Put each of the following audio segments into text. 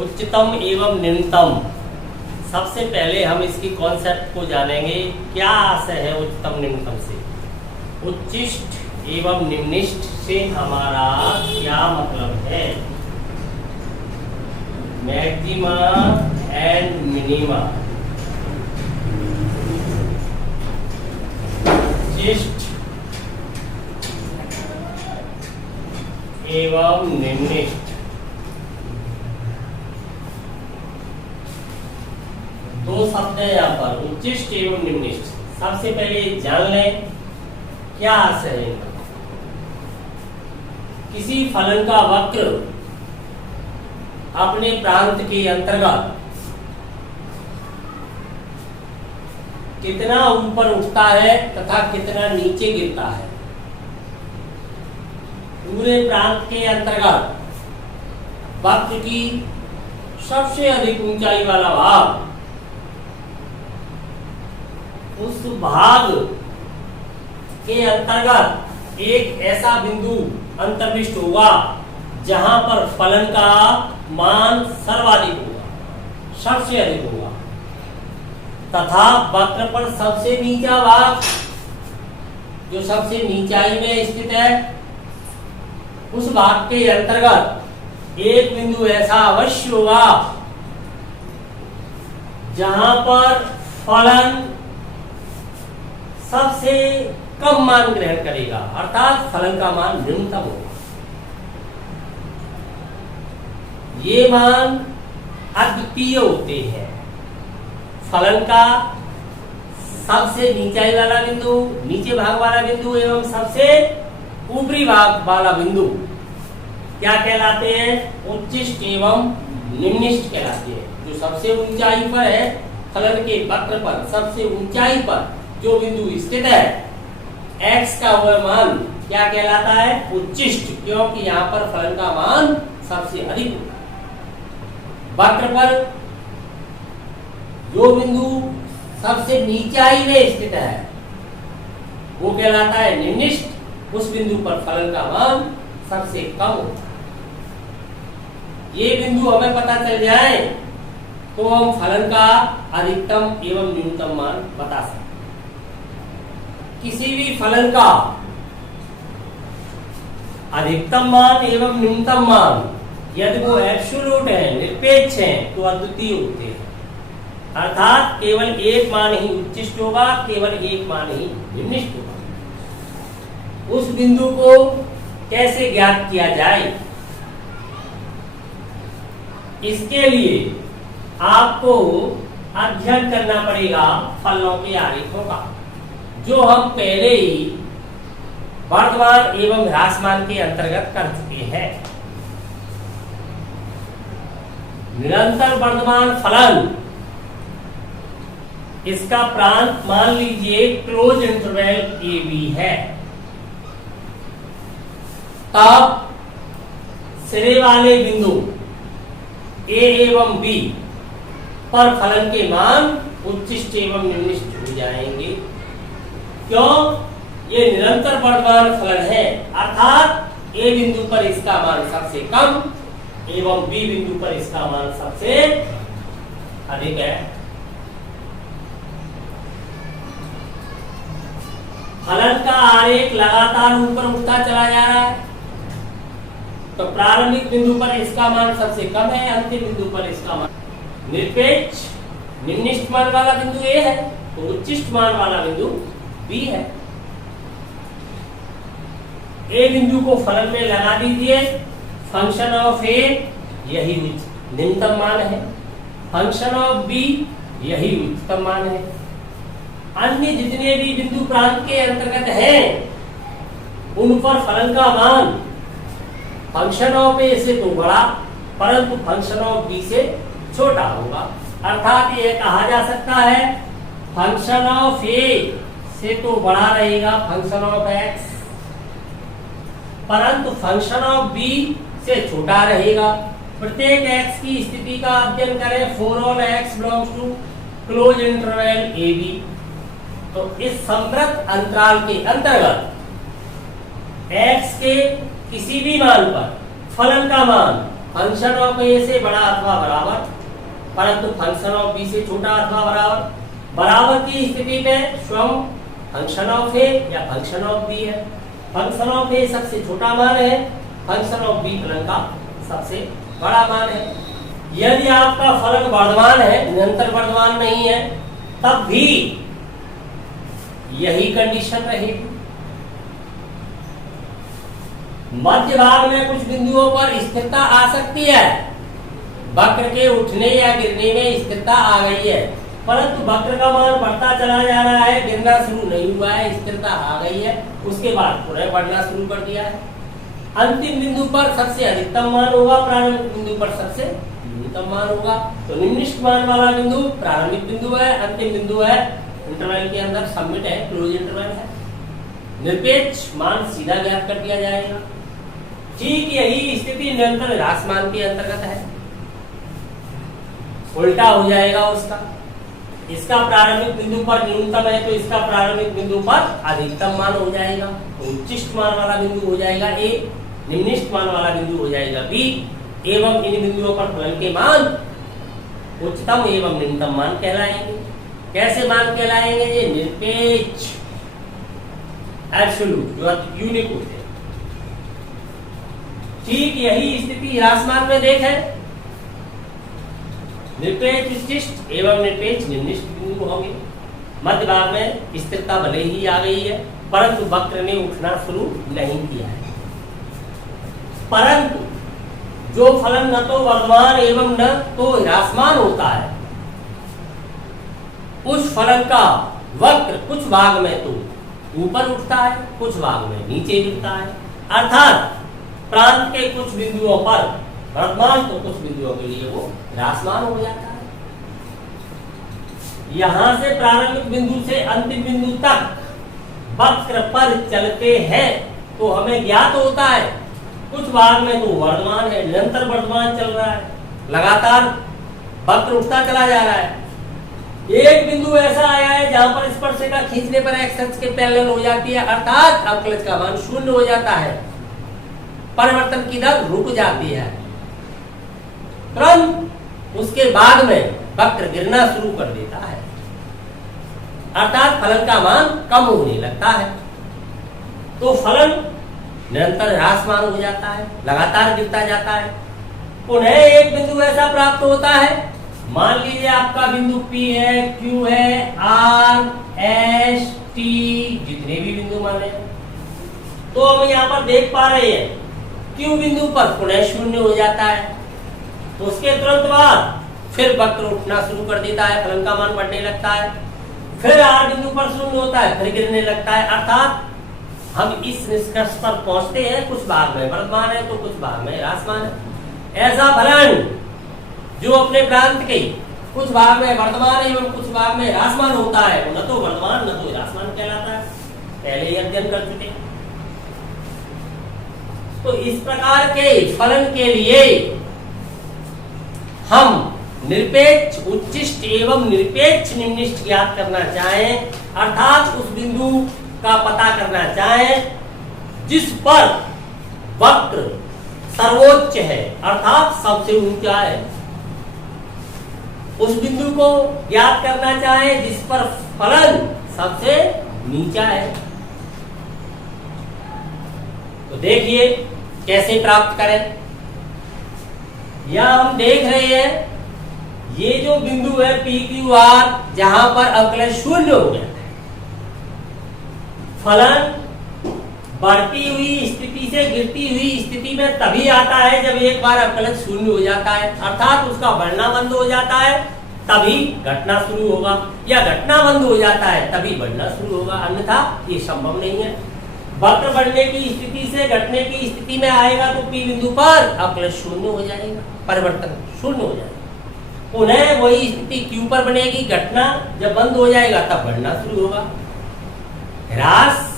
उच्चतम एवं निम्नतम। सबसे पहले हम इसकी कॉन्सेप्ट को जानेंगे। क्या आशय है उच्चतम निम्नतम से? उच्चिष्ट एवं निम्निष्ट से हमारा क्या मतलब है? Maxima and minima. उच्चिष्ट एवं निम्निष्ट। दो शब्द है यहाँ पर, उच्चिष्ट एवं निम्निष्ट। सबसे पहले जान लें क्या आशय है इनका। किसी फलन का वक्र अपने प्रांत के अंतर्गत कितना ऊपर उठता है तथा कितना नीचे गिरता है। पूरे प्रांत के अंतर्गत वक्र की सबसे अधिक ऊंचाई वाला भाग, उस भाग के अंतर्गत एक ऐसा बिंदु अंतर्निष्ठ होगा जहां पर फलन का मान सर्वाधिक होगा, सबसे अधिक होगा, तथा वक्र पर सबसे नीचा भाग जो सबसे नीचाई में स्थित है, उस भाग के अंतर्गत एक बिंदु ऐसा अवश्य होगा जहां पर फलन सबसे कम मान ग्रहण करेगा, अर्थात फलन का मान न्यूनतम होगा। ये मान अद्वितीय होते हैं। फलन का सबसे नीचाई वाला बिंदु, नीचे भाग वाला बिंदु एवं सबसे ऊपरी भाग वाला बिंदु क्या कहलाते हैं? उच्चिष्ट एवं निम्निष्ट कहलाते हैं। जो सबसे ऊंचाई पर है, फलन के वक्र पर सबसे ऊंचाई पर जो बिंदु स्थित है, x का वह मान क्या कहलाता है? उच्चिष्ट, क्योंकि यहाँ पर फलन का मान सबसे अधिक होता है। वक्र पर जो बिंदु सबसे नीचाई में स्थित है वो कहलाता है निम्निष्ट। उस बिंदु पर फलन का मान सबसे कम होता है। ये बिंदु हमें पता चल जाए तो हम फलन का अधिकतम एवं न्यूनतम मान बता सकते हैं। किसी भी फलन का अधिकतम मान एवं न्यूनतम मान यदि वो एब्सोल्यूट है, निरपेक्ष है, तो अद्वितीय होते हैं। अर्थात केवल एक मान ही उच्चिष्ट होगा, केवल एक मान ही निम्निष्ट होगा। उस बिंदु को कैसे ज्ञात किया जाए? इसके लिए आपको अध्ययन करना पड़ेगा फलनों के आरेखों का, जो हम पहले ही वर्धमान एवं ह्रासमान के अंतर्गत कर चुके हैं। निरंतर वर्धमान फलन, इसका प्रांत मान लीजिए क्लोज इंटरवल ए बी है, तब सिरे वाले बिंदु ए एवं बी पर फलन के मान उच्चिष्ट एवं निम्निष्ट हो जाएंगे। क्यों? ये निरंतर वर्धमान फलन है, अर्थात ए बिंदु पर इसका मान सबसे कम एवं बी बिंदु पर इसका मान सबसे अधिक है। फलन का आरेख लगातार ऊपर उठता चला जा रहा है, तो प्रारंभिक बिंदु पर इसका मान सबसे कम है, अंतिम बिंदु पर इसका मान निरपेक्ष निम्निष्ट मान वाला बिंदु ए है, तो उच्चिष्ट मान वाला बिंदु बी है। ए बिंदु को फलन में लगा दीजिए। फंक्शन ऑफ ए यही निम्नतम मान है, फंक्शन ऑफ बी यही उच्चतम मान है। अन्य जितने भी बिंदु प्रांत के अंतर्गत हैं, उन पर फलन का मान फंक्शन ऑफ ए से तो बड़ा, परंतु फंक्शन ऑफ बी से छोटा होगा। अर्थात ये कहा जा सकता है फंक्शन ऑफ ए से तो बड़ा रहेगा फंक्शन ऑफ एक्स, परंतु फंक्शन ऑफ बी से छोटा रहेगा। प्रत्येक एक्स की स्थिति का अध्ययन करें। For all x belongs to close interval a b, तो इस संवृत अंतराल के अंतर्गत एक्स के किसी भी मान पर फलन का मान फंक्शन ऑफ ए से बड़ा अथवा बराबर, परंतु फंक्शन ऑफ बी से छोटा अथवा बराबर। बराबर की स्थिति में स्वयं फंक्शन ऑफ ए या फंक्शन ऑफ बी है। फंक्शन ऑफ ए सबसे छोटा मान है, फंक्शन ऑफ बी फलन का सबसे बड़ा मान है। यदि आपका फलन वर्धमान है, निरंतर वर्धमान नहीं है, तब भी यही कंडीशन रहेगी। मध्य भाग में कुछ बिंदुओं पर स्थिरता आ सकती है, वक्र के उठने या गिरने में स्थिरता आ गई है, परंतु वक्र का मान बढ़ता चला जा रहा है, गिरना शुरू नहीं हुआ है, स्थिरता आ गई है, उसके बाद पुनः बढ़ना शुरू कर दिया है। अंतिम बिंदु पर सबसे अधिकतम मान होगा, प्रारंभिक बिंदु पर सबसे न्यूनतम मान होगा। तो निम्नलिखित मान वाला बिंदु प्रारंभिक बिंदु है, अंतिम बिंदु है, इंटरवल के अंदर सबमिट है, क्लोज इंटरवल है। निरपेक्ष मान सीधा ज्ञात कर दिया जाएगा। ठीक यही स्थिति निरंतर ह्रास मान के अंतर्गत है, उल्टा हो जाएगा उसका। इसका प्रारंभिक बिंदु पर न्यूनतम है तो इसका प्रारंभिक बिंदु पर अधिकतम मान हो जाएगा। तो उच्चिष्ट मान वाला बिंदु हो जाएगा ए, निम्नलिखित मान वाला बिंदु हो जाएगा बी, एवं इन बिंदुओं पर फलन के मान उच्चतम एवं निम्नतम मान कहलाएंगे। कैसे मान कहलाएंगे? ये निरपेक्ष, एब्सोल्यूट, जो यूनिक होते हैं। ठीक यही स्थिति ह्रास मान में देखें, निरपेक्ष उच्चिष्ट एवं निरपेक्ष निम्नलिखित बिंदु होंगे। मध्य भाग में स्थिरता भले ही आ गई है, परंतु वक्र ने उठना शुरू नहीं किया है। परंतु जो फलन न तो वर्धमान एवं न तो ह्रासमान होता है, उस फलन का वक्र कुछ भाग में तो ऊपर उठता है, कुछ भाग में नीचे गिरता है। अर्थात प्रांत के कुछ बिंदुओं पर वर्धमान तो कुछ बिंदुओं के लिए वो ह्रासमान हो जाता है। यहां से प्रारंभिक बिंदु से अंतिम बिंदु तक वक्र पर चलते हैं तो हमें ज्ञात होता है कुछ भाग में तो वर्धमान है, निरंतर वर्धमान चल रहा है, लगातार वक्र उठता चला जा रहा है। एक बिंदु ऐसा आया है जहां पर स्पर्शिका खींचने पर एक्स अक्ष के पैरेलल हो जाती है, अर्थात अवकलज का मान शून्य हो जाता है, परिवर्तन की दर रुक जाती है। तुरंत उसके बाद में वक्र गिरना शुरू कर देता है, अर्थात फलन का मान कम होने लगता है। तो फलन निरंतर ह्रासमान हो जाता है, लगातार गिरता जाता है। पुनः एक बिंदु ऐसा प्राप्त होता है, मान लीजिए आपका बिंदु P है, Q है, R, S, T, जितने भी बिंदु माने, तो हम यहाँ पर देख पा रहे हैं Q बिंदु पर पुनः शून्य हो जाता है, तो उसके तुरंत बाद फिर वक्र उठना शुरू कर देता है, फलन का मान बढ़ने लगता है। फिर R बिंदु पर शून्य होता है, फिर गिरने लगता है। अर्थात हम इस निष्कर्ष पर पहुंचते हैं कुछ भाग में वर्धमान है तो कुछ भाग में ह्रासमान है। ऐसा फलन जो अपने प्रांत के कुछ भाग में वर्धमान एवं कुछ भाग में ह्रासमान होता है, वो न तो वर्धमान न तो ह्रासमान कहलाता है, पहले ही अध्ययन कर चुके। तो इस प्रकार के फलन के लिए हम निरपेक्ष उच्चिष्ट एवं निरपेक्ष निम्नलिखित ज्ञात करना चाहें, अर्थात उस बिंदु का पता करना चाहें जिस पर वक्र सर्वोच्च है, अर्थात सबसे ऊंचा है, उस बिंदु को ज्ञात करना चाहें जिस पर फलन सबसे नीचा है। तो देखिए कैसे प्राप्त करें। यहां हम देख रहे हैं ये जो बिंदु है PQR, जहां पर अवकलज शून्य हो गया है, फलन बढ़ती हुई स्थिति से गिरती हुई स्थिति में तभी आता है जब एक बार अवकलज शून्य हो जाता है, अर्थात उसका बढ़ना बंद हो जाता है तभी घटना शुरू होगा, या घटना बंद हो जाता है तभी बढ़ना शुरू होगा, अन्यथा ये संभव नहीं है। वक्र बढ़ने की स्थिति से घटने की स्थिति में आएगा तो P बिंदु पर अवकलज शून्य हो जाएगा, परिवर्तन शून्य हो जाएगा। पुनः वही स्थिति Q पर बनेगी, घटना जब बंद हो जाएगा तब बढ़ना शुरू होगा। ह्रास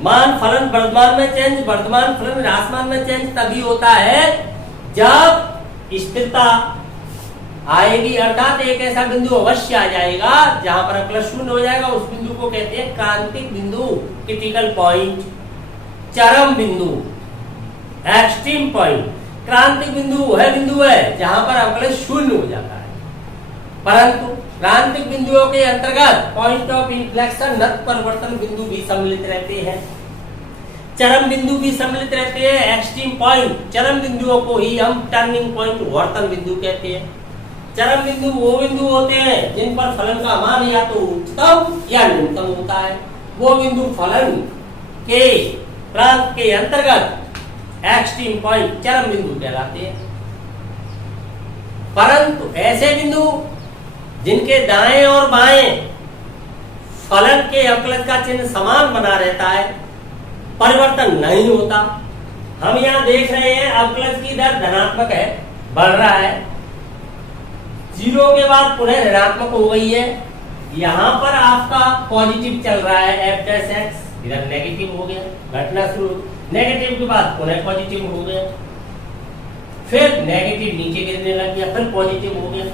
मान फलन वर्धमान में चेंज, वर्धमान फलन ह्रासमान में चेंज तभी होता है जब स्थिरता आएगी, अर्थात एक ऐसा बिंदु अवश्य आ जाएगा जहां पर अवकलज शून्य हो जाएगा। उस बिंदु को कहते हैं क्रांतिक बिंदु, क्रिटिकल पॉइंट, चरम बिंदु, एक्सट्रीम पॉइंट। क्रांतिक बिंदु वह बिंदु है जहां पर अवकलज शून्य हो जाता है, परंतु क्रांतिक बिंदुओं के अंतर्गत पॉइंट ऑफ इन्फ्लेक्शन नत परिवर्तन बिंदु भी सम्मिलित रहते हैं, चरम बिंदु भी सम्मिलित रहते हैं। एक्सट्रीम पॉइंट, चरम बिंदुओं को ही हम टर्निंग पॉइंट वर्तन बिंदु कहते हैं। चरम बिंदु वो बिंदु होते हैं जिन पर फलन का मान या तो उच्चतम या न्यूनतम होता है। वो बिंदु फलन के प्रांत के अंतर्गत एक्सट्रीम पॉइंट चरम बिंदु कहलाते हैं। परंतु ऐसे बिंदु जिनके दाएं और बाएं फलन के अवकलज का चिन्ह समान बना रहता है, परिवर्तन नहीं होता। हम यहाँ देख रहे हैं अवकलज की दर धनात्मक है, बढ़ रहा है, 0 के बाद पुनः ऋणात्मक हो गई है। यहाँ पर आपका पॉजिटिव चल रहा है f'(x), इधर नेगेटिव हो गया, घटना शुरू, नेगेटिव के बाद पुनः पॉजिटिव हो गया, फिर नेगेटिव नीचे गिरने लग गया, फिर पॉजिटिव हो गया।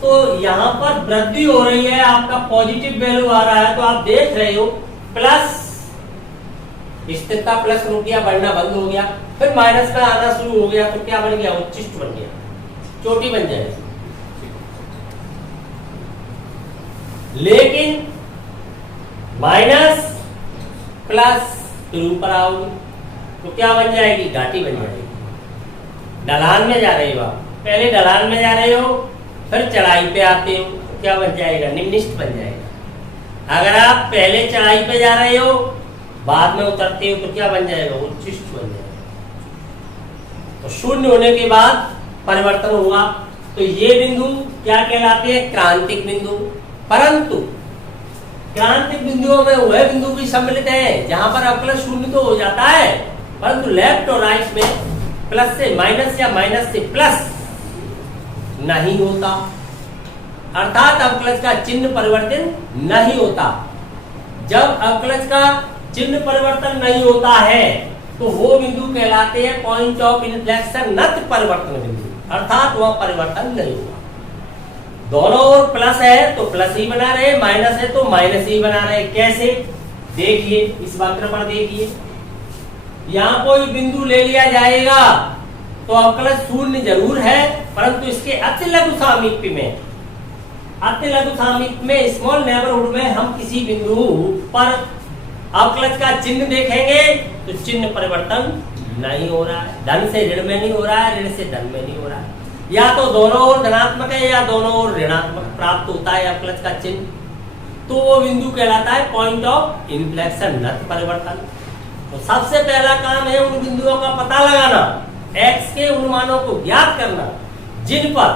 तो यहाँ पर वृद्धि हो रही है, आपका पॉजिटिव वैल्यू आ रहा है, तो आप देख रहे हो प्लस, स्थिरता प्लस रुक गया, बढ़ना बंद हो गया, फिर माइनस में आना शुरू हो गया, तो क्या बन गया, उच्चिष्ट बन गया, चोटी बन जाएगी। लेकिन माइनस प्लस फिर ऊपर आओगे तो क्या बन जाएगी, घाटी बन जाएगी। ढलान में जा रहे हो आप, पहले ढलान में जा रहे हो, फिर चढ़ाई पे आते हो तो क्या बन जाएगा, निम्निष्ठ बन जाएगा। अगर आप पहले चढ़ाई पे जा रहे हो, बाद में उतरते हो तो क्या बन जाएगा, उच्चिष्ट बन जाएगा। तो शून्य होने के बाद परिवर्तन हुआ, तो ये बिंदु क्या कहलाते हैं, क्रांतिक बिंदु। परंतु क्रांतिक बिंदुओं में वह बिंदु भी सम्मिलित है जहां पर अवकलज शून्य तो हो जाता है, परंतु लेफ्ट और राइट में प्लस से माइनस या माइनस से प्लस नहीं होता, अर्थात अवकलज का चिन्ह परिवर्तन नहीं होता। जब अवकलज का चिन्ह परिवर्तन नहीं होता है तो वो बिंदु कहलाते हैं पॉइंट ऑफ इन्फ्लेक्शन नत परिवर्तन बिंदु, अर्थात वह परिवर्तन नहीं हुआ। दोनों ओर प्लस है तो प्लस ही बना रहे, माइनस है तो माइनस ही बना रहे। कैसे, देखिए इस वक्र पर देखिए, यहाँ कोई बिंदु ले लिया जाएगा तो अवकलज शून्य जरूर है, परंतु इसके अति लघु सामीप्य में, अति लघु सामीप्य में, स्मॉल नेबरहुड में हम किसी बिंदु पर अवकलज का चिन्ह देखेंगे तो चिन्ह परिवर्तन नहीं हो रहा है, धन से ऋण में नहीं हो रहा है, ऋण से धन में नहीं हो रहा है, या तो दोनों ओर धनात्मक है या दोनों ओर ऋणात्मक प्राप्त होता है अवकलज का चिन्ह, तो वो बिंदु कहलाता है पॉइंट ऑफ इन्फ्लेक्शन नत परिवर्तन। तो सबसे पहला काम है उन बिंदुओं का पता लगाना, x के उन मानों को ज्ञात करना जिन पर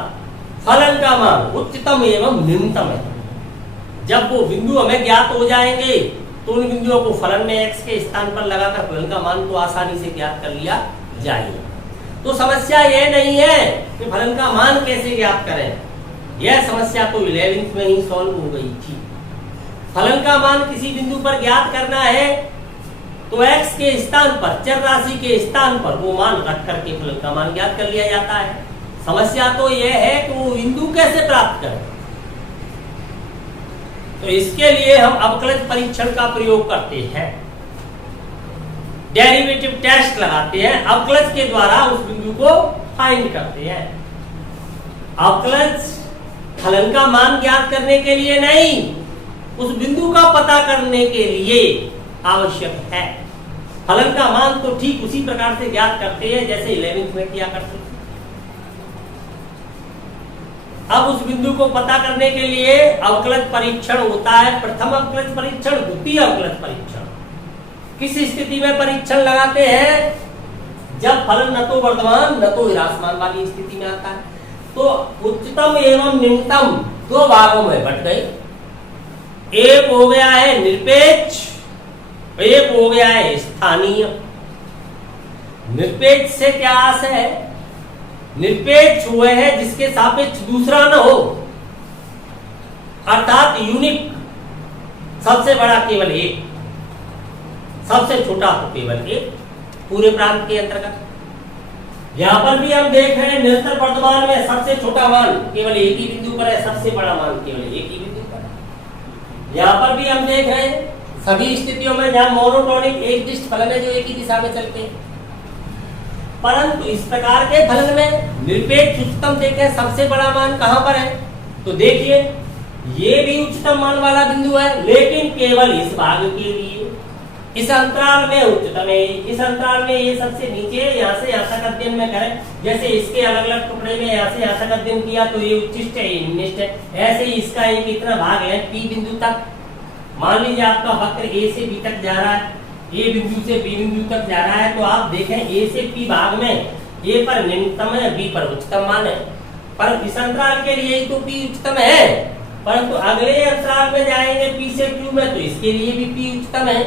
फलन का मान उच्चतम एवं न्यूनतम है। जब वो बिंदु हमें ज्ञात हो जाएंगे तो उन बिंदुओं को फलन में x के स्थान पर लगाकर फलन का मान तो आसानी से ज्ञात कर लिया जाएगा। तो समस्या यह नहीं है कि फलन का मान कैसे ज्ञात करें, यह समस्या तो 11th में ही सॉल्व हो गई थी। फलन का मान किसी बिंदु पर ज्ञात करना है तो x के स्थान पर, चर राशि के स्थान पर वो मान रख करके फलन का मान ज्ञात कर लिया जाता है। समस्या तो यह है कि वो बिंदु कैसे प्राप्त करें। तो इसके लिए हम अवकलज परीक्षण का प्रयोग करते हैं, डेरिवेटिव टेस्ट लगाते हैं, अवकलज के द्वारा उस बिंदु को फाइंड करते हैं। अवकलज फलन का मान ज्ञात करने के लिए नहीं, उस बिंदु का पता करने के लिए आवश्यक है। फलन का मान तो ठीक उसी प्रकार से ज्ञात करते हैं जैसे 11th में किया करते थे। अब उस बिंदु को पता करने के लिए अवकलज परीक्षण होता है, प्रथम अवकलज परीक्षण, द्वितीय अवकलज परीक्षण। किस स्थिति में परीक्षण लगाते हैं, जब फलन न तो वर्धमान न तो ह्रासमान वाली स्थिति में आता है। तो उच्चतम एवं न्यूनतम दो भागों में बट गए, एक हो गया है निरपेक्ष, एक हो गया है स्थानीय। निरपेक्ष से क्या आशय है, निरपेक्ष हुए है जिसके सापेक्ष दूसरा न हो, अर्थात यूनिक, सबसे बड़ा केवल एक, सबसे छोटा तो केवल एक, पूरे प्रांत के अंतर्गत। यहां पर भी हम देख रहे हैं निरंतर वर्तमान में सबसे छोटा मान केवल एक ही बिंदु पर है, सबसे बड़ा मान केवल एक ही बिंदु पर है। यहां पर भी हम देख रहे हैं सभी स्थितियों में जहां मोनोटोनिक एक दिश फलन है जो एक ही दिशा में चलते हैं। परंतु इस प्रकार के फलन में निरपेक्ष उच्चतम देखें सबसे बड़ा मान कहां पर है, तो देखिए ये भी उच्चतम मान वाला बिंदु है, लेकिन केवल इस भाग के लिए। इस अंतराल में उच्चतम है, इस अंतराल में ये सबसे नीचे, यहाँ से यहाँ तक अध्ययन में करें, जैसे इसके अलग अलग टुकड़े में यहाँ से यहाँ तक अध्ययन किया तो ये उच्चिष्ट है, ये निम्निष्ट है। ऐसे ही इसका एक इतना भाग है P बिंदु तक। मान लीजिए आपका वक्र A से B तक जा रहा है, A बिंदु से B बिंदु तक जा रहा है, तो आप देखें A से P भाग में A पर निम्नतम है, B पर उच्चतम मान है। पर इस अंतराल के लिए तो P उच्चतम है, परंतु अगले अंतराल में जाएंगे P से Q में, तो इसके लिए भी P उच्चतम है।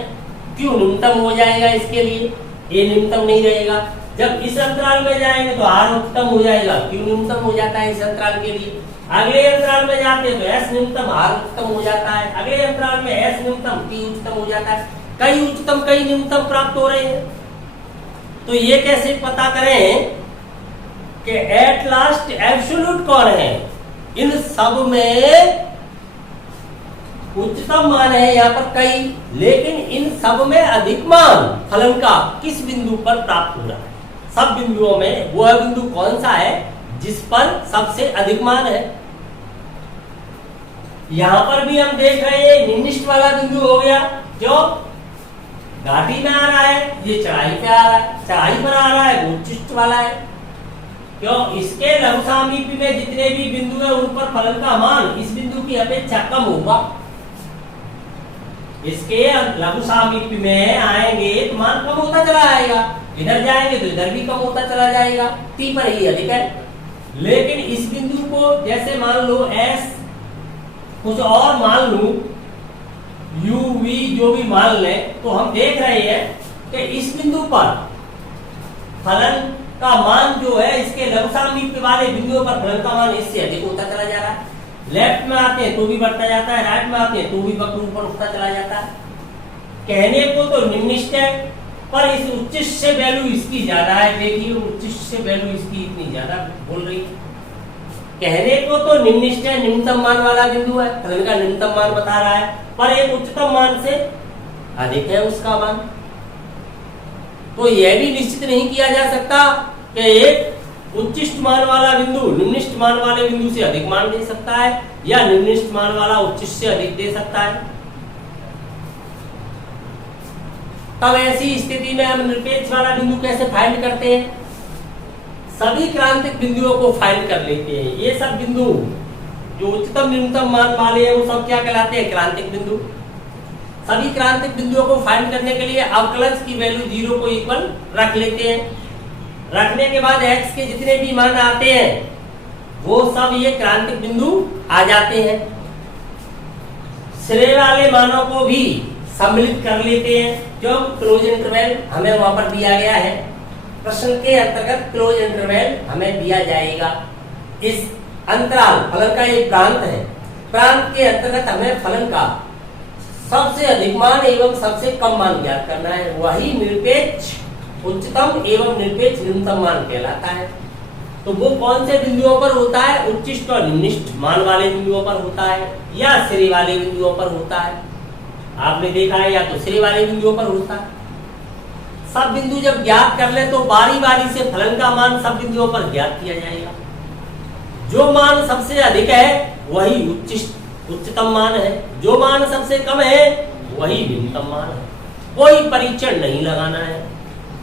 Q निम्नतम हो जाएगा इसके लिए, A निम्नतम नहीं रहेगा। जब इस अंतराल में जाएंगे तो R उच्चतम हो जाएगा, Q निम्नतम हो जाता है इस अंतराल के लिए। अगले अंतराल में जाते हैं तो S निम्नतम, R उच्चतम हो जाता है। अगले अंतराल में S निम्नतम, T उच्चतम हो जाता है। कई उच्चतम कई निम्नतम प्राप्त हो रहे हैं। तो ये कैसे पता करें कि एट लास्ट एब्सोल्यूट कौन है? इन सब में उच्चतम मान है यहाँ पर कई, लेकिन इन सब में अधिक मान फलन का किस बिंदु पर प्राप्त हो रहा है? सब बिंदुओं में वह बिंदु कौन सा है जिस पर सबसे अधिक मान है? यहां पर भी हम देख रहे हैं निम्निष्ट वाला बिंदु हो गया, जो घाटी में आ रहा है, ये चढ़ाई पे आ रहा है, चढ़ाई पर आ रहा है, वो उच्चिष्ट वाला है। क्यों? इसके लघु सामीप्य में जितने भी बिंदु है उन पर फलन का मान इस बिंदु की अपेक्षा कम होगा। इसके लघु सामीप्य में आएंगे तो मान कम होता चला आएगा, इधर जाएंगे तो इधर भी कम होता चला जाएगा, T पर ही अधिक है। लेकिन इस बिंदु को जैसे मान लो S, कुछ और मान लूं U V जो भी मान लें, तो हम देख रहे हैं कि इस बिंदु पर फलन का मान जो है इसके लघु सामीप्य वाले बिंदुओं पर फलन का मान इससे अधिक होता चला जा रहा है। लेफ्ट में आते हैं तो भी बढ़ता जाता है, राइट में आते हैं तो भी वक्र ऊपर उठता चला जाता है। कहने को तो निम्निष्ट है, पर इस उच्चिष्ट से वैल्यू इसकी ज्यादा है। देखिए उच्चिष्ट से वैल्यू इसकी इतनी ज्यादा बोल रही है। कहने को तो निम्निष्ट है, निम्नतम मान वाला बिंदु है, फलन का निम्नतम मान बता रहा है, पर एक उच्चतम मान से अधिक है उसका मान। तो यह भी निश्चित नहीं किया जा सकता कि एक उच्चिष्ट मान वाला बिंदु निम्निष्ट मान वाले बिंदु से अधिक मान दे सकता है, या निम्निष्ट मान वाला उच्चिष्ट से अधिक दे सकता है। तब ऐसी स्थिति में हम निरपेक्ष वाला बिंदु कैसे फाइंड करते हैं? सभी क्रांतिक बिंदुओं को फाइंड कर लेते हैं। ये सब बिंदु जो उच्चतम निम्नतम मान वाले हैं वो सब क्या कहलाते हैं? क्रांतिक बिंदु। सभी क्रांतिक बिंदुओं को फाइंड करने के लिए अवकलज की वैल्यू 0 को इक्वल रख लेते हैं। रखने के बाद x के जितने भी मान आते हैं वो सब ये क्रांतिक बिंदु आ जाते हैं। श्रेय वाले मानों को भी सम्मिलित कर लेते हैं, जो क्लोज इंटरवल हमें वहां पर दिया गया है। प्रश्न के अंतर्गत क्लोज इंटरवल हमें दिया जाएगा। इस अंतराल फलन का एक प्रांत है, प्रांत के अंतर्गत हमें फलन का सबसे अधिक मान एवं सबसे कम मान ज्ञात करना है। वही निरपेक्ष उच्चतम एवं निरपेक्ष निम्नतम मान कहलाता है। तो वो कौन से बिंदुओं पर होता है? उच्चिष्ट और निम्निष्ट मान वाले बिंदुओं पर होता है, या श्रेय वाले बिंदुओं पर होता है। आपने देखा है या तो श्रेय वाले बिंदुओं पर होता है। सब बिंदु जब ज्ञात कर ले तो बारी बारी से फलन का मान सब बिंदुओं पर ज्ञात किया जाएगा। जो मान सबसे अधिक है वही उच्चतम मान है, जो मान सबसे कम है वही निम्नतम मान है। कोई परीक्षण नहीं लगाना है,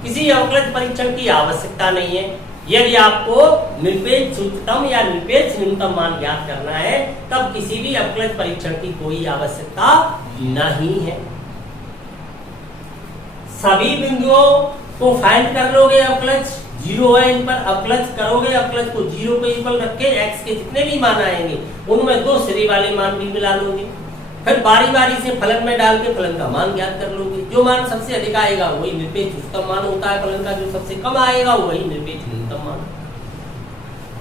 किसी अवकलज परीक्षण की आवश्यकता नहीं है। यदि आपको निरपेक्ष उच्चतम या निरपेक्ष निम्नतम मान ज्ञात करना है तब किसी भी अवकलज परीक्षण की कोई आवश्यकता नहीं है। सभी बिंदुओं को फाइंड कर लोगे, अवकलज 0 है इन पर, अवकलज करोगे, अवकलज को 0 पे इक्वल रख के x के जितने भी मान आएंगे उनमें 2 श्रेय वाले मान भी मिला लोगे। फिर बारी बारी से फलन में डाल के फलन का मान ज्ञात कर लोगे। जो मान सबसे अधिक आएगा वही निरपेक्ष उच्चतम मान होता है फलन का, जो सबसे कम आएगा वही निरपेक्ष निम्नतम मान।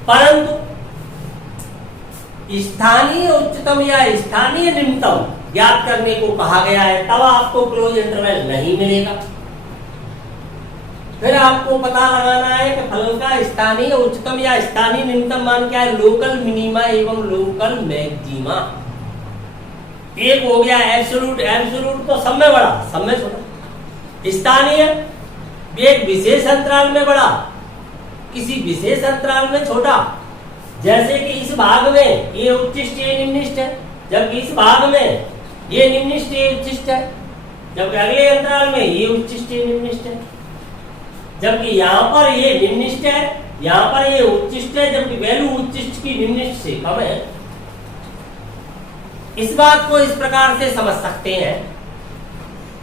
परंतु स्थानीय उच्चतम या स्थानीय निम्नतम ज्ञात करने को कहा गया है, तब आपको क्लोज इंटरवल नहीं मिलेगा। फिर आपको पता लगाना है कि फलन का स्थानीय उच्चतम या स्थानीय निम्नतम मान क्या है? लोकल मिनिमा एवं लोकल मैक्सिमा। एक हो गया एब्सोल्यूट, एब्सोल्यूट तो सब में बड़ा, सब में छोटा। स्थानीय एक विशेष अंतराल में बड़ा, किसी विशेष अंतराल में छोटा, जैसे कि इस भाग में ये उच्चिष्ट ये निम्निष्ट है, जबकि इस भाग में ये निम्निष्ट ये उच्चिष्ट है, जबकि अगले अंतराल में ये उच्चिष्ट ये निम्निष्ट है, जबकि यहाँ पर ये निम्निष्ट है, यहाँ पर ये उच्चिष्ट है, जबकि वैल्यू उच्चिष्ट की निम्निष्ट से कम है। इस बात को इस प्रकार से समझ सकते हैं,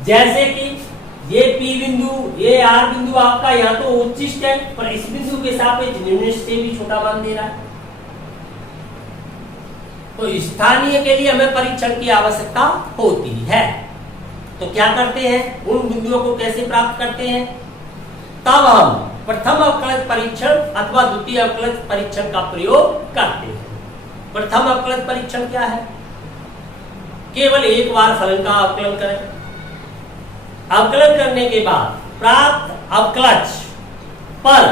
जैसे कि ये P बिंदु ये R बिंदु आपका यहाँ तो उच्चिष्ट है, पर इस बिंदु के सापेक्ष निम्निष्ट से भी छोटा मान दे रहा है। तो स्थानीय के लिए हमें परीक्षण की आवश्यकता होती है। तो क्या करते हैं, उन बिंदुओं को कैसे प्राप्त करते हैं, तब हम प्रथम अवकलज परीक्षण अथवा द्वितीय अवकलज परीक्षण का प्रयोग करते हैं। प्रथम अवकलज परीक्षण क्या है, केवल एक बार फलन का अवकलन करें। अवकलन करने के बाद प्राप्त अवकलज पर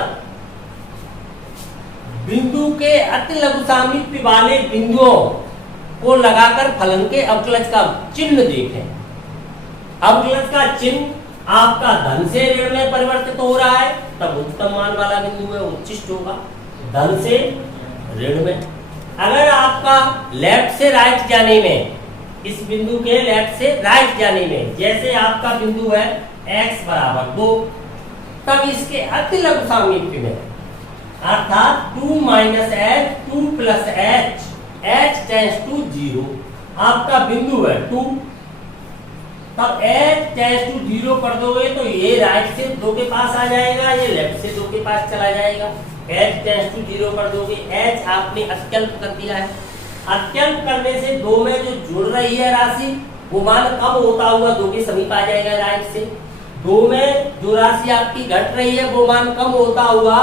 बिंदु के अति लघु सामीप्य वाले बिंदुओं को लगाकर फलन के अवकलज का चिन्ह देखें। अवकलज का चिन्ह आपका धन से ऋण में परिवर्तित हो रहा है, तब उच्चतम मान वाला बिंदु है, उच्चिष्ट होगा। धन से ऋण में, अगर आपका लेफ्ट से राइट जाने में, इस बिंदु के लेफ्ट से राइट जाने में, जैसे आपका बिंदु है x बराबर 2, तब इसके अति लघु सामीप्य में अर्थात 2 minus h 2 plus h h tends to 0 आपका बिंदु है 2, तब h टेंस टू 0 कर दोगे तो ये राइट से 2 के पास आ जाएगा, ये लेफ्ट से 2 के पास चला जाएगा। h टेंस टू 0 कर दोगे, h आपने अत्यल्प कर दिया है। अत्यल्प करने से 2 में जो जुड़ रही है राशि वो मान कम होता हुआ 2 के समीप आ जाएगा राइट से। 2 में जो राशि आपकी घट रही है वो मान कम होता हुआ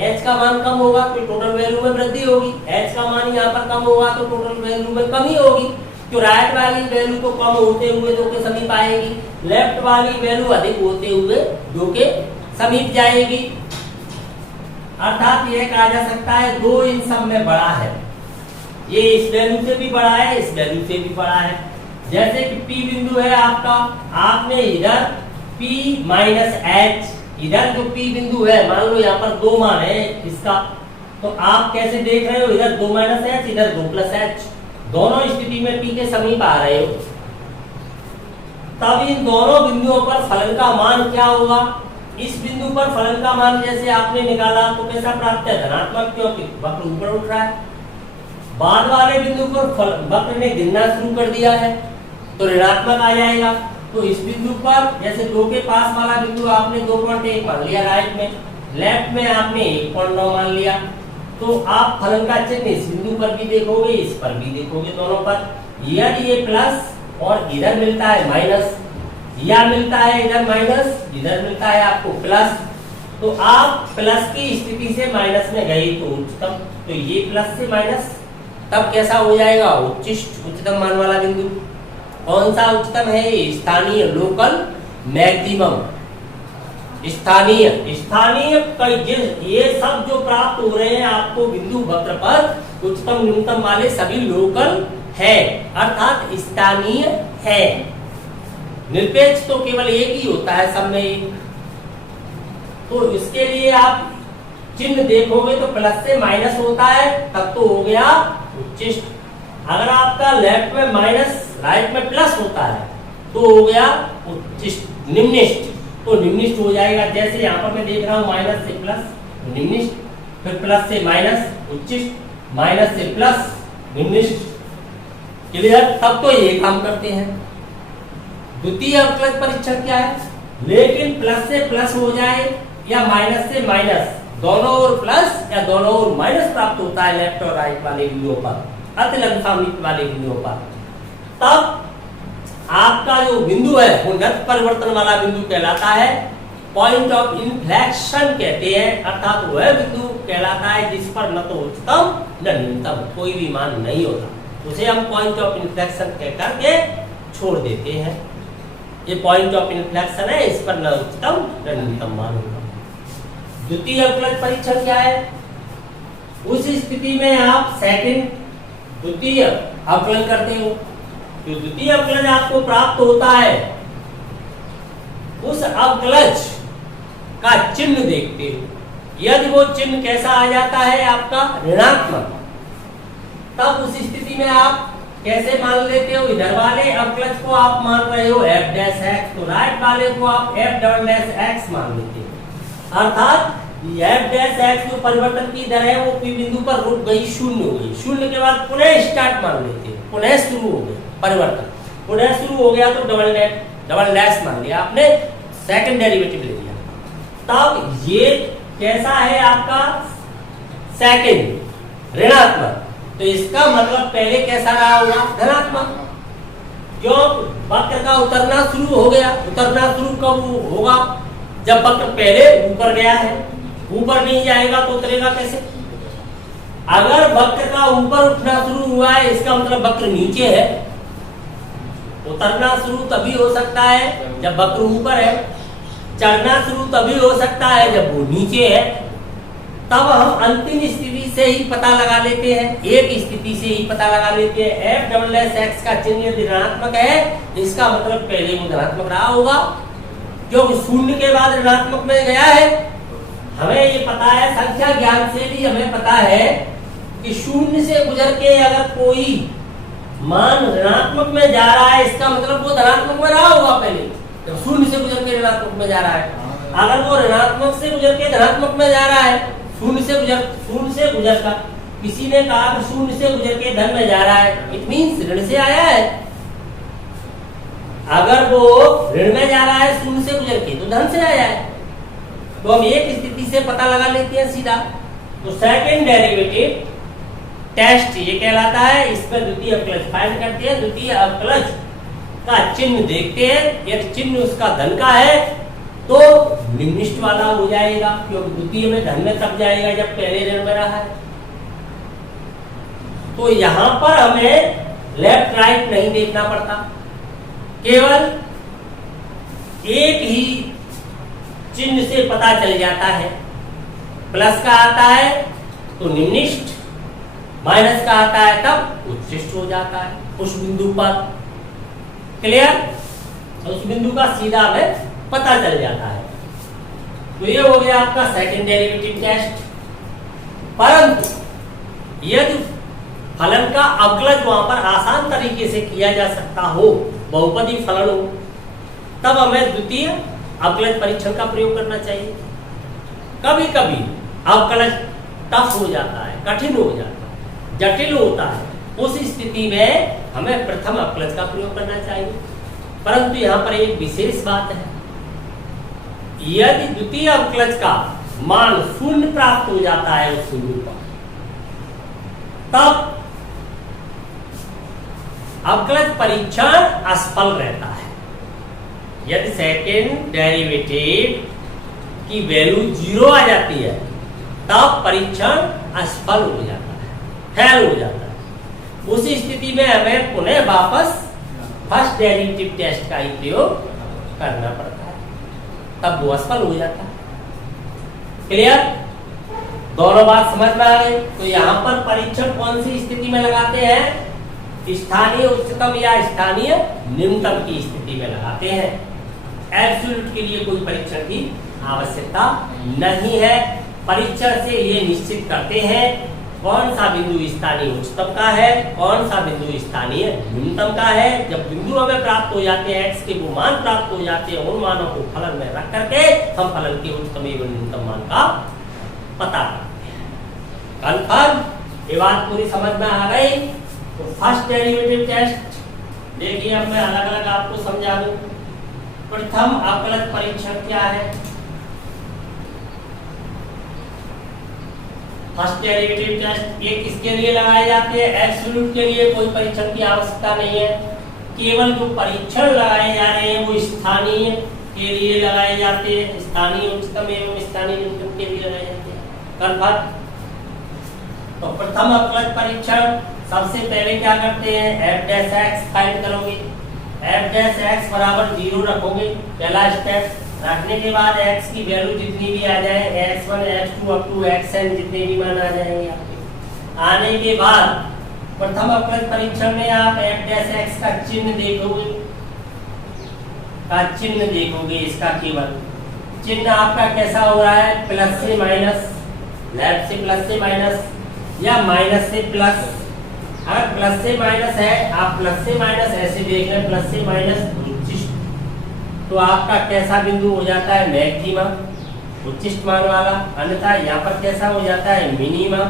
h का मान कम होगा तो टोटल वैल्यू में वृद्धि होगी, h का मान यहाँ पर कम होगा तो टोटल वैल्यू में कमी होगी। तो राइट वाली वैल्यू तो कम होते हुए 2 के समीप आएगी, लेफ्ट वाली वैल्यू अधिक होते हुए 2 के समीप जाएगी। अर्थात यह कहा जा सकता है 2 इन सब में बड़ा है, ये इस वैल्यू से भी बड़ा है, इस वैल्यू से भी बड़ा है। जैसे कि P बिंदु है आपका, आपने इधर P माइनस H, इधर जो P बिंदु है मान लो यहाँ पर 2 मान है इसका, तो आप कैसे देख रहे हो, इधर 2 माइनस H इधर 2 प्लस H, दोनों स्थिति में P के समीप आ रहे हो, तब इन दोनों बिंदुओं पर फलन का मान क्या होगा। इस बिंदु पर फलन का मान जैसे आपने निकाला तो कैसा प्राप्त है, धनात्मक, क्योंकि वक्र ऊपर उठ रहा है। बाद वाले बिंदु पर वक्र ने गिनना शुरू कर दिया है तो ऋणात्मक आ जाएगा। तो इस बिंदु पर जैसे 2 के पास वाला बिंदु आपने 2.1 मान लिया राइट में, लेफ्ट में आपने 1.9 मान लिया, तो आप फलन का चिन्ह इस बिंदु पर भी देखोगे, इस पर भी देखोगे, दोनों पर यदि ये प्लस और इधर मिलता है माइनस, या मिलता है इधर माइनस, इधर मिलता है आपको प्लस, तो आप प्लस की स्थिति से माइनस में गए तो उच्चतम, तो ये प्लस से माइनस तब कैसा हो जाएगा, उच्चिष्ट, उच्चतम मान वाला बिंदु। कौन सा उच्चतम है, स्थानीय, लोकल मैक्सिमम, स्थानीय। स्थानीय ये सब जो प्राप्त हो रहे हैं आपको बिंदु वक्र पर उच्चतम न्यूनतम वाले सभी लोकल है, अर्थात स्थानीय है। निरपेक्ष तो केवल एक ही होता है सब में एक, तो इसके लिए आप चिन्ह देखोगे तो प्लस से माइनस होता है तब तो हो गया उच्चिष्ट। अगर आपका लेफ्ट में माइनस राइट में प्लस होता है तो हो गया उच्चिष्ट, निम्निष्ट, तो निम्निष्ट हो जाएगा। जैसे यहाँ पर मैं देख रहा हूँ माइनस से प्लस निम्निष्ट, फिर प्लस से माइनस उच्चिष्ट, माइनस से प्लस निम्निष्ट, क्लियर। तब तो ये काम करते हैं। द्वितीय अवकलज परीक्षण क्या है, लेकिन प्लस से प्लस हो जाए या माइनस से माइनस, दोनों ओर प्लस या दोनों ओर माइनस प्राप्त होता है लेफ्ट और राइट वाले बिंदुओं पर, अति लघु सामीप्य वाले बिंदुओं पर, तब आपका जो बिंदु है वो नत परिवर्तन वाला बिंदु कहलाता है, पॉइंट ऑफ इन्फ्लेक्शन कहते हैं, अर्थात वह बिंदु कहलाता है जिस पर न तो उच्चतम न न्यूनतम कोई भी मान नहीं होता, उसे हम पॉइंट ऑफ इन्फ्लेक्शन कह करके छोड़ देते हैं। ये पॉइंट ऑफ इन्फ्लेक्शन है, इस पर न उच्चतम न न्यूनतम मान होगा। द्वितीय अवकलज परीक्षण क्या है, उस स्थिति में आप सेकंड द्वितीय अवकलन करते हो, जो द्वितीय अवकलज आपको प्राप्त होता है उस अवकलज का चिन्ह देखते हो। यदि वो चिन्ह कैसा आ जाता है आपका ऋणात्मक, तब उस स्थिति में आप कैसे मान लेते हो, इधर वाले अवकलज को आप मान रहे हो f डैश x, तो राइट वाले को आप f डबल डैश x मान लेते हो। अर्थात f डैश x जो परिवर्तन की दर है वो P बिंदु पर रुक गई, शून्य हो गई। शून्य के बाद पुनः स्टार्ट मान लेते हो, पुनः शुरू हो गया परिवर्तन, पुनः शुरू हो गया तो डबल डैश मान लिया आपने, सेकंड डेरिवेटिव ले लिया। तब ये कैसा है आपका सेकंड ऋणात्मक, तो इसका मतलब पहले कैसा रहा होगा धनात्मक, क्यों वक्र का उतरना शुरू हो गया। उतरना शुरू कब होगा, जब वक्र पहले ऊपर गया है, ऊपर नहीं जाएगा तो उतरेगा कैसे। अगर वक्र का ऊपर उठना शुरू हुआ है इसका मतलब वक्र नीचे है, उतरना शुरू तभी हो सकता है जब वक्र ऊपर है, चढ़ना शुरू तभी हो सकता है जब वो नीचे है। तब हम अंतिम स्थिति से ही पता लगा लेते हैं, एक स्थिति से ही पता लगा लेते हैं f डबल डैश x का चिन्ह यदि ऋणात्मक है इसका मतलब पहले वो धनात्मक रहा होगा, क्योंकि शून्य के बाद ऋणात्मक में गया है। हमें ये पता है, संख्या ज्ञान से भी हमें पता है कि शून्य से गुजर के अगर कोई मान ऋणात्मक में जा रहा है इसका मतलब वो धनात्मक में रहा होगा पहले, जब शून्य से गुजर के ऋणात्मक में जा रहा है। अगर वो ऋणात्मक से गुजर के धनात्मक में जा रहा है, शून्य से गुजर कर, किसी ने कहा कि शून्य से गुजर के धन में जा रहा है, इट मींस ऋण से आया है। अगर वो ऋण में जा रहा है शून्य से गुजर के तो धन से आया है। तो हम एक स्थिति से पता लगा लेते हैं सीधा। तो सेकंड डेरिवेटिव टेस्ट ये कहलाता है, इस पर द्वितीय अवकलज फाइंड करते हैं। द्वितीय अवकलज का चिन्ह देखते हैं, यदि चिन्ह उसका धन का है तो निम्निष्ठ वाला हो जाएगा, क्योंकि द्वितीय में धन में तब जाएगा जब पहले ऋण में रहा है। तो यहां पर हमें लेफ्ट राइट नहीं देखना पड़ता, केवल एक ही चिन्ह से पता चल जाता है। प्लस का आता है तो निम्निष्ठ, माइनस का आता है तब उच्चिष्ट हो जाता है उस बिंदु पर। क्लियर, तो उस बिंदु का सीधा हमें पता चल जाता है। तो ये हो गया आपका सेकंड डेरिवेटिव टेस्ट। परंतु यदि फलन का अवकलज वहां पर आसान तरीके से किया जा सकता हो, बहुपदी फलन हो, तब हमें द्वितीय अवकलज परीक्षण का प्रयोग करना चाहिए। कभी कभी अवकलज टफ हो जाता है, कठिन हो जाता है, जटिल होता है, उस स्थिति में हमें प्रथम अवकलज का प्रयोग करना चाहिए। परंतु यहाँ पर एक विशेष बात है, यदि द्वितीय अवकलज का मान शून्य प्राप्त हो जाता है उस बिंदु पर, तब अवकलज परीक्षण असफल रहता है। यदि सेकेंड डेरिवेटिव की वैल्यू 0 आ जाती है तब परीक्षण असफल हो जाता है, फेल हो जाता है। उस स्थिति में हमें पुनः वापस फर्स्ट डेरिवेटिव टेस्ट का ही प्रयोग करना पड़ता है, तब वो असफल हो जाता है। क्लियर, दोनों बात समझ में आ गई। तो यहाँ पर परीक्षण कौन सी स्थिति में लगाते हैं, स्थानीय उच्चतम या स्थानीय निम्नतम की स्थिति में लगाते हैं। एब्सोल्यूट के लिए कोई परीक्षण की आवश्यकता नहीं है। परीक्षण से ये निश्चित करते हैं कौन सा बिंदु स्थानीय उच्चतम का है, कौन सा बिंदु स्थानीय न्यूनतम का है। जब बिंदु हमें प्राप्त हो जाते हैं, x के वो मान प्राप्त हो जाते हैं, उन मानों को फलन में रख करके हम फलन के उच्चतम एवं न्यूनतम मान का पता करते हैं। कन्फर्म, ये बात पूरी समझ में आ गई। तो फर्स्ट डेरिवेटिव टेस्ट देखिए, अब मैं अलग अलग आपको समझा दूं। प्रथम अवकलज परीक्षण क्या है? फर्स्ट डेरिवेटिव टेस्ट ये किसके लिए लगाए जाते हैं? एब्सोल्यूट के लिए कोई परीक्षण की आवश्यकता नहीं है। केवल जो परीक्षण लगाए जा रहे हैं वो स्थानीय के लिए लगाए जाते हैं, स्थानीय उच्चतम एवं स्थानीय न्यूनतम के लिए लगाए जाते हैं। कन्फर्म। तो प्रथम अवकलज परीक्षण सबसे पहले क्या करते हैं, f डैश x फाइंड करोगे। f डैश x बराबर 0 रखोगे, पहला स्टेप। रखने के बाद x की वैल्यू जितनी भी आ जाए, x1 x2 up to xn जितने भी मान आ जाएंगे आपके, आने के बाद प्रथम अवकलज परीक्षण में आप f डैश x का चिन्ह देखोगे, इसका केवल चिन्ह आपका कैसा हो रहा है, प्लस से माइनस, लेफ्ट से प्लस से माइनस या माइनस से प्लस। अगर प्लस से माइनस है, आप प्लस से माइनस ऐसे देख रहे हैं, प्लस से माइनस उच्चिष्ट, तो आपका कैसा बिंदु हो जाता है, मैक्सिमा, उच्चिष्ट मान वाला। अन्यथा यहाँ पर कैसा हो जाता है, मिनिमा।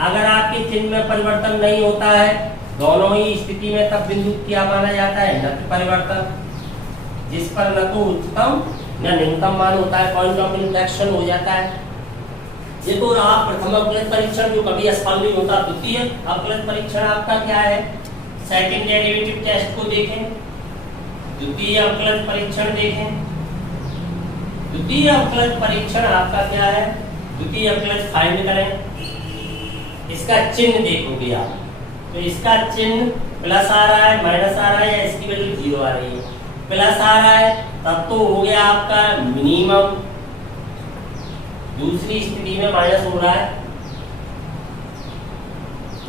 अगर आपके चिन्ह में परिवर्तन नहीं होता है दोनों ही स्थिति में, तब बिंदु क्या माना जाता है, नत परिवर्तन, जिस पर न तो उच्चतम न न्यूनतम मान होता है, पॉइंट ऑफ इन्फ्लेक्शन हो जाता है। ये तो रहा प्रथम अवकलज परीक्षण जो कभी असफल नहीं होता। द्वितीय अवकलज परीक्षण आपका क्या है, सेकंड डेरिवेटिव टेस्ट को देखें, द्वितीय अवकलज परीक्षण देखें। द्वितीय अवकलज परीक्षण आपका क्या है, द्वितीय अवकलज फाइंड करें। इसका चिन्ह देखोगे आप, तो इसका चिन्ह प्लस आ रहा है, माइनस आ रहा है, या इसकी वैल्यू 0 आ रही है। प्लस आ रहा है तब तो हो गया आपका मिनिमम, दूसरी स्थिति में माइनस हो रहा है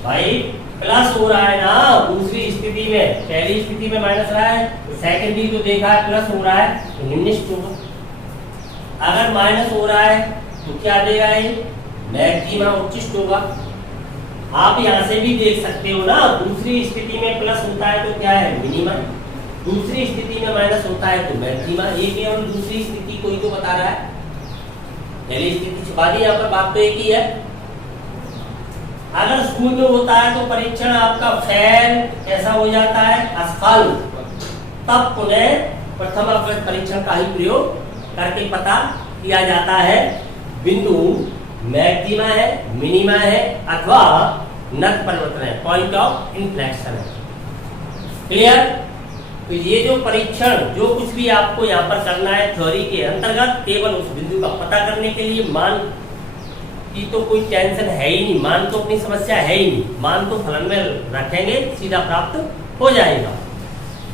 भाई, प्लस हो रहा है ना दूसरी स्थिति में, पहली स्थिति में माइनस रहा है, सेकेंडरी जो देखा है प्लस हो रहा है, तो निम्नलिखित होगा। अगर माइनस हो रहा है तो क्या देगा ये, मैक्सिमा उच्चिष्ट होगा। आप यहाँ से भी देख सकते हो ना, दूसरी स्थिति में प्लस होता है तो क्या है, मिनिमा, दूसरी स्थिति में माइनस होता है तो मैक्सिमा। ये केवल दूसरी स्थिति को ही तो बता रहा है, पहली स्थिति छुपा दी, यहाँ पर बात तो एक ही है। अगर शून्य होता है तो परीक्षण आपका फेल कैसा हो जाता है, असफल। तब पुनः प्रथम अवकलज परीक्षण का ही प्रयोग करके पता किया जाता है बिंदु मैक्सिमा है, मिनिमा है, अथवा नत परिवर्तन है, पॉइंट ऑफ इन्फ्लेक्शन है। क्लियर? तो ये जो परीक्षण जो कुछ भी आपको यहाँ पर करना है थ्योरी के अंतर्गत, केवल उस बिंदु का पता करने के लिए, मान की तो कोई टेंशन है ही नहीं, मान तो अपनी समस्या है ही नहीं, मान तो फलन में रखेंगे सीधा प्राप्त हो जाएगा।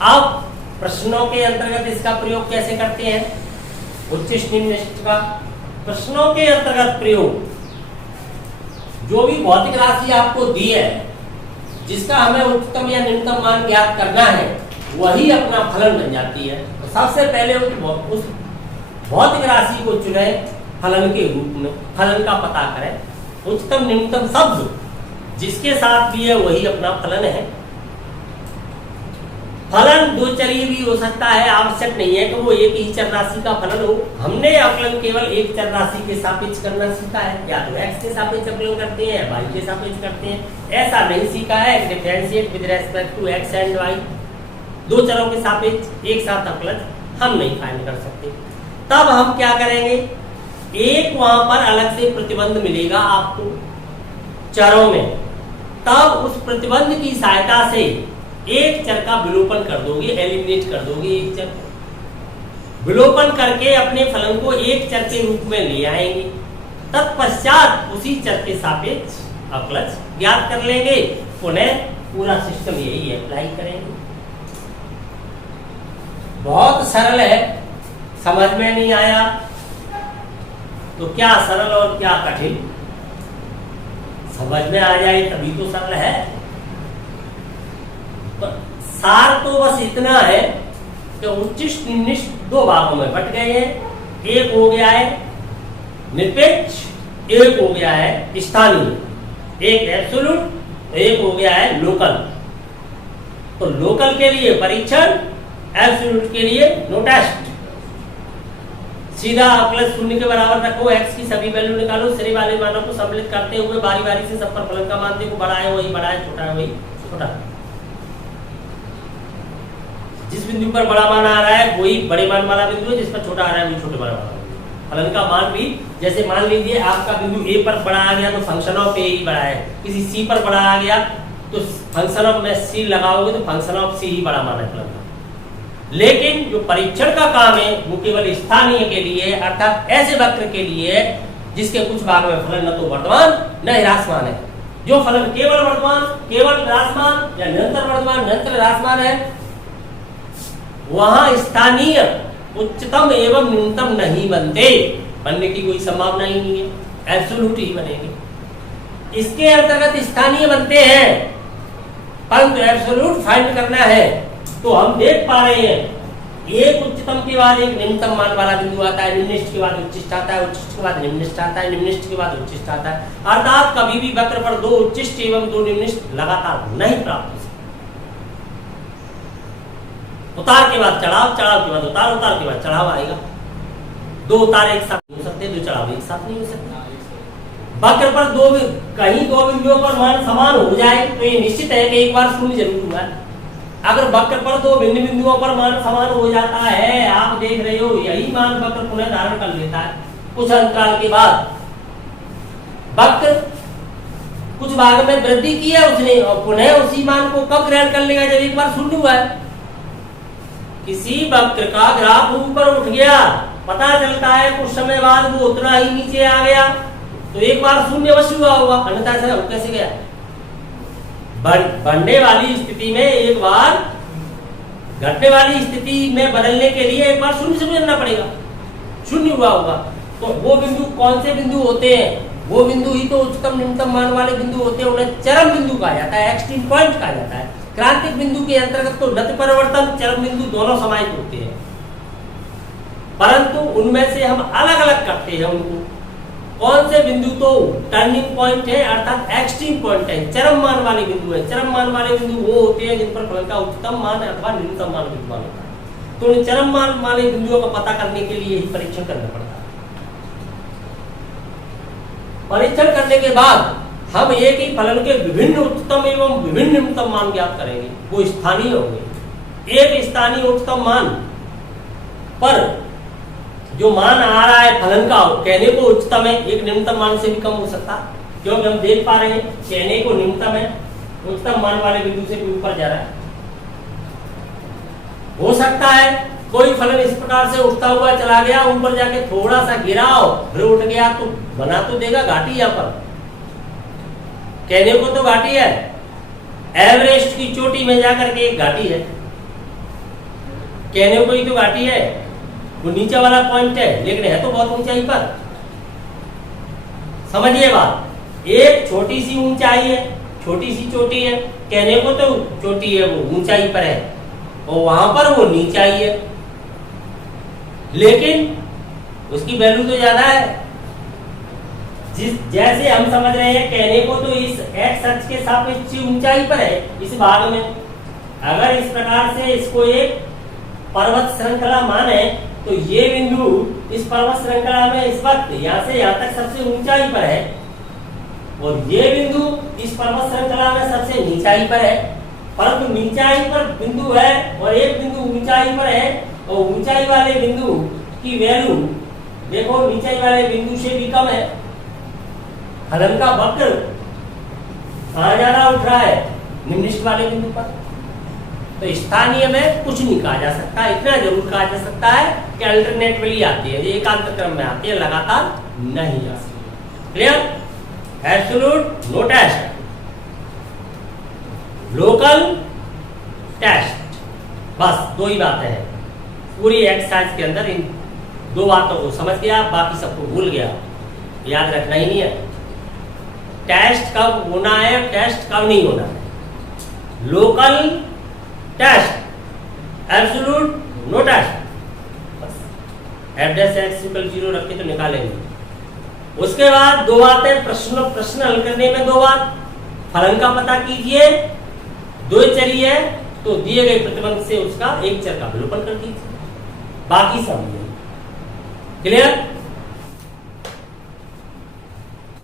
अब प्रश्नों के अंतर्गत इसका प्रयोग कैसे करते हैं, उच्चिष्ट निम्नलिखित का प्रश्नों के अंतर्गत प्रयोग, जो भी भौतिक राशि आपको दी है जिसका हमें उच्चतम या निम्नतम मान ज्ञात करना है, वही अपना फलन बन जाती है। तो सबसे पहले उस भौतिक राशि को चुने फलन के रूप में, फलन का पता करें। उच्चतम निम्नतम शब्द जिसके साथ भी है वही अपना फलन है। फलन दो चरीय भी हो सकता है, आवश्यक नहीं है कि वो एक ही चर राशि का फलन हो। हमने अवकलन केवल एक चर राशि के सापेक्ष करना सीखा है, या तो x के सापेक्ष अवकलन करते हैं या y के सापेक्ष करते हैं। ऐसा नहीं सीखा है differentiate with respect to x and y, दो चरों के सापेक्ष एक साथ अवकलन हम नहीं फाइंड कर सकते। तब हम क्या करेंगे, एक वहां पर अलग से प्रतिबंध मिलेगा आपको चरों में, तब उस प्रतिबंध की सहायता से एक चर का विलोपन कर दोगे, एलिमिनेट कर दोगे। एक चर विलोपन करके अपने फलन को एक चर के रूप में ले आएंगे, तत्पश्चात उसी चर के सापेक्ष अवकलज ज्ञात कर लेंगे। पुनः पूरा सिस्टम यही अप्लाई करेंगे। बहुत सरल है, समझ में नहीं आया तो क्या सरल और क्या कठिन, समझ में आ जाए तभी तो सरल है। तो सार तो बस इतना है कि उच्चिष्ट निम्नलिखित दो भागों में बट गए हैं। एक हो गया है निरपेक्ष, एक हो गया है स्थानीय, एक एब्सोल्यूट, एक हो गया है लोकल। तो लोकल के लिए परीक्षण, एब्सोल्यूट के लिए नो टेस्ट। सीधा अवकलज शून्य के बराबर रखो, x की सभी वैल्यू निकालो, सिरे वाले मानों को सम्मिलित करते हुए बारी बारी से सब पर फलन का मान देखो, बड़ा है वही बड़ा है, छोटा है वही छोटा। जिस बिंदु पर बड़ा मान आ रहा है वही बड़े मान वाला बिंदु है, जिस पर छोटा आ रहा है वही छोटे मान वाला बिंदु। फलन का मान भी जैसे मान लीजिए आपका बिंदु a पर बड़ा आ गया तो फंक्शन ऑफ a ही बड़ा है, किसी c पर बड़ा आ गया तो फंक्शन ऑफ में c लगाओगे तो फंक्शन ऑफ c ही बड़ा मान है फलन का। लेकिन जो परीक्षण का काम है वो केवल स्थानीय के लिए, अर्थात ऐसे वक्र के लिए जिसके कुछ भाग में फलन न तो वर्तमान न ह्रासमान है। जो फलन केवल वर्तमान, केवल ह्रासमान या निरंतर वर्तमान निरंतर ह्रासमान है, वहां स्थानीय उच्चतम एवं न्यूनतम नहीं बनते, बनने की कोई संभावना ही नहीं है, एब्सोल्यूट ही बनेंगे। इसके अंतर्गत स्थानीय बनते हैं, परंतु एब्सोल्यूट फाइंड करना है तो हम देख पा रहे हैं एक उच्चतम के बाद एक निम्नतम मान वाला बिंदु आता है, निम्निष्ट के बाद उच्चिष्ट आता है, उच्चिष्ट के बाद निम्निष्ट आता है, निम्निष्ट के बाद उच्चिष्ट आता है। अर्थात कभी भी वक्र पर दो उच्चिष्ट एवं दो निम्निष्ट लगातार नहीं प्राप्त हो सकते। उतार के बाद चढ़ाव, चढ़ाव के बाद उतार, उतार के बाद चढ़ाव आएगा। दो उतार एक साथ नहीं हो सकते, दो चढ़ाव एक साथ नहीं हो सकते। वक्र पर कहीं दो बिंदुओं पर मान समान हो जाए तो ये निश्चित है कि एक बार शून्य जरूर हुआ है। अगर वक्र पर दो भिन्न बिंदुओं पर मान समान हो जाता है, आप देख रहे हो यही मान वक्र पुनः धारण कर लेता है कुछ अंतराल के बाद। वक्र कुछ भाग में वृद्धि की है उसने और पुनः उसी मान को कब ग्रहण कर लेगा, जब एक बार शून्य हुआ है। किसी वक्र का ग्राफ ऊपर उठ गया, पता चलता है कुछ समय बाद वो उतना ही नीचे आ गया, तो एक बार शून्य अवश्य हुआ होगा, अन्यथा ऐसा कैसे गया। बढ़ने वाली स्थिति में एक बार, घटने वाली स्थिति में बदलने के लिए एक बार शून्य से गुजरना पड़ेगा, शून्य हुआ होगा। तो वो बिंदु कौन से बिंदु होते हैं, वो बिंदु ही तो उच्चतम निम्नतम मान वाले बिंदु होते हैं, उन्हें चरम बिंदु कहा जाता है, एक्सट्रीम पॉइंट कहा जाता है। क्रांतिक बिंदु के अंतर्गत तो गति परिवर्तन, चरम बिंदु दोनों समाहित होते हैं, परंतु उनमें से हम अलग अलग करते हैं उनको। कौन से बिंदु तो टर्निंग पॉइंट है, अर्थात एक्सट्रीम पॉइंट है, चरम मान वाले बिंदु है। चरम मान वाले बिंदु वो होते हैं जिन पर फलन का उच्चतम मान अथवा निम्नतम मान विद्यमान होता है। तो उन चरम मान वाले बिंदुओं का पता करने के लिए ही परीक्षण करना पड़ता है। परीक्षण करने के बाद हम एक ही फलन के विभिन्न उच्चतम एवं विभिन्न निम्नतम मान ज्ञात करेंगे, वो स्थानीय होंगे। एक स्थानीय उच्चतम मान पर जो मान आ रहा है फलन का, कहने को उच्चतम है, एक निम्नतम मान से भी कम हो सकता है, क्योंकि हम देख पा रहे हैं कहने को निम्नतम है, उच्चतम मान वाले बिंदु से भी ऊपर जा रहा है। हो सकता है कोई फलन इस प्रकार से उठता हुआ चला गया, ऊपर जाके थोड़ा सा गिरा फिर उठ गया, तो बना तो देगा घाटी। यहाँ पर कहने को तो घाटी है, एवरेस्ट की चोटी में जाकर के एक घाटी है, कहने को ही तो घाटी है, वो नीचे वाला पॉइंट है, लेकिन है तो बहुत ऊंचाई पर। समझिए बात, एक छोटी सी ऊंचाई है, छोटी सी चोटी है, कहने को तो चोटी है, वो ऊंचाई पर है, और वहां पर वो नीचाई है, लेकिन उसकी वैल्यू तो ज्यादा है। जैसे हम समझ रहे हैं कहने को तो इस एक्स अक्ष के सापेक्ष ऊंचाई पर है इस भाग में। अगर इस प्रकार से इसको एक पर्वत श्रृंखला माने तो ये बिंदु इस पर्वत श्रृंखला में इस वक्त यहाँ से यहाँ तक सबसे ऊंचाई पर है, और ये बिंदु इस पर्वत श्रृंखला में सबसे नीचाई पर है। परंतु नीचाई पर बिंदु है और एक बिंदु ऊंचाई पर है, और ऊंचाई वाले बिंदु की वैल्यू देखो नीचाई वाले बिंदु से भी कम है। फलन का वक्र कहाँ ज्यादा उठ रहा है, निम्निष्ट वाले बिंदु पर। तो स्थानीय में कुछ नहीं कहा जा सकता, इतना जरूर कहा जा सकता है कि अल्टरनेटिवली आती है, एकांत क्रम में आती है, लगातार नहीं आ सकती। Clear? Absolute no test, local test, बस दो ही बातें हैं पूरी एक्सरसाइज के अंदर। इन दो बातों को समझ गया, बाकी सबको भूल गया, याद रखना ही नहीं है। टेस्ट कब होना है, टेस्ट कब नहीं होना है। Local test, absolute no test, बस एफ डैश एक्स इक्वल 0 रख के तो निकालेंगे। उसके बाद दो बातें, प्रश्न हल करने में दो बात, फलन का पता कीजिए, दो चरी है तो दिए गए प्रतिबंध से उसका एक चर का अवलोकन कर दीजिए, बाकी सब क्लियर।